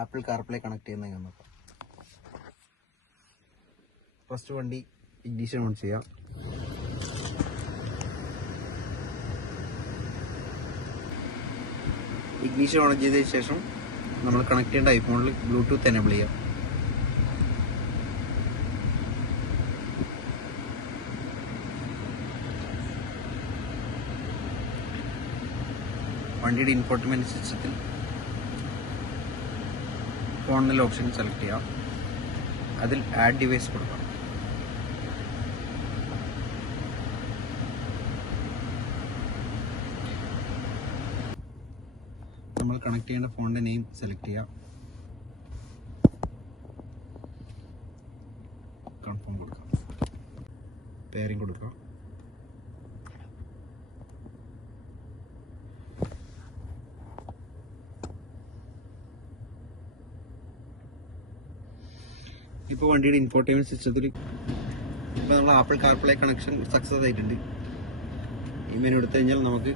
Apple CarPlay connect ചെയ്യുന്നത് നോക്കാം. First വണ്ടി ഇഗ്നിഷൻ ഓൺ ചെയ്യാം. ഇഗ്നിഷൻ ഓൺ ചെയ്തതിന് ശേഷം നമ്മൾ കണക്ട് ചെയ്യേണ്ട ഐഫോണിൽ ബ്ലൂടൂത്ത് എനേബിൾ ചെയ്യാം. വണ്ടിയുടെ ഇൻഫോർട്ടൈൻമെന്റ് സിസ്റ്റത്തിൽ ഫോൺ എന്നുള്ള ഓപ്ഷൻ സെലക്ട് ചെയ്യാം. അതിൽ ആഡ് ഡിവൈസ് കൊടുക്കാം. നമ്മൾ കണക്ട് ചെയ്യേണ്ട ഫോണിന്റെ നെയിം സെലക്ട് ചെയ്യാം. കൺഫേം കൊടുക്കാം. പെയറിംഗ് കൊടുക്കാം. ഇപ്പോൾ വണ്ടിയുടെ ഇൻഫോർട്ടൈൻമെന്റ് സിസ്റ്റത്തിൽ ഇപ്പോൾ നമ്മൾ ആപ്പിൾ കാർപ്ലേ കണക്ഷൻ സക്സസ് ആയിട്ടുണ്ട്. ഈ മെനു എടുത്തു കഴിഞ്ഞാൽ നമുക്ക്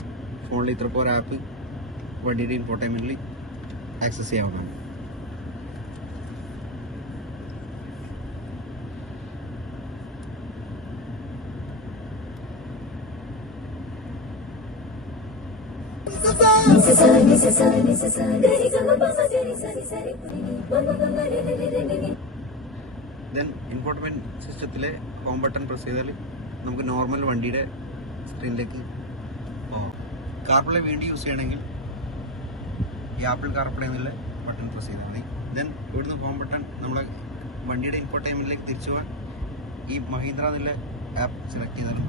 ഫോണിൽ ഇത്ര പോര ആപ്പ് വണ്ടിയുടെ ഇൻഫോർട്ടൈൻമെന്റിൽ ആക്സസ് ചെയ്യാവുന്നതാണ്. ദെൻ ഇൻഫോർട്ടൈൻമെന്റ് സിസ്റ്റത്തിലെ ഹോം ബട്ടൺ പ്രസ് ചെയ്താൽ നമുക്ക് നോർമൽ വണ്ടിയുടെ സ്ക്രീനിലേക്ക് പോകാം. കാർപ്ലേ വീണ്ടും യൂസ് ചെയ്യണമെങ്കിൽ ഈ ആപ്പിൾ കാർപ്ലേ എന്നുള്ള ബട്ടൺ പ്രസ് ചെയ്താൽ മതി. ദെൻ ഇവിടുന്ന് ഹോം ബട്ടൺ നമ്മളെ വണ്ടിയുടെ ഇൻഫോർട്ടൈൻമെന്റിലേക്ക് തിരിച്ചു പോകാൻ ഈ മഹീന്ദ്ര എന്നുള്ള ആപ്പ് സെലക്ട് ചെയ്താലും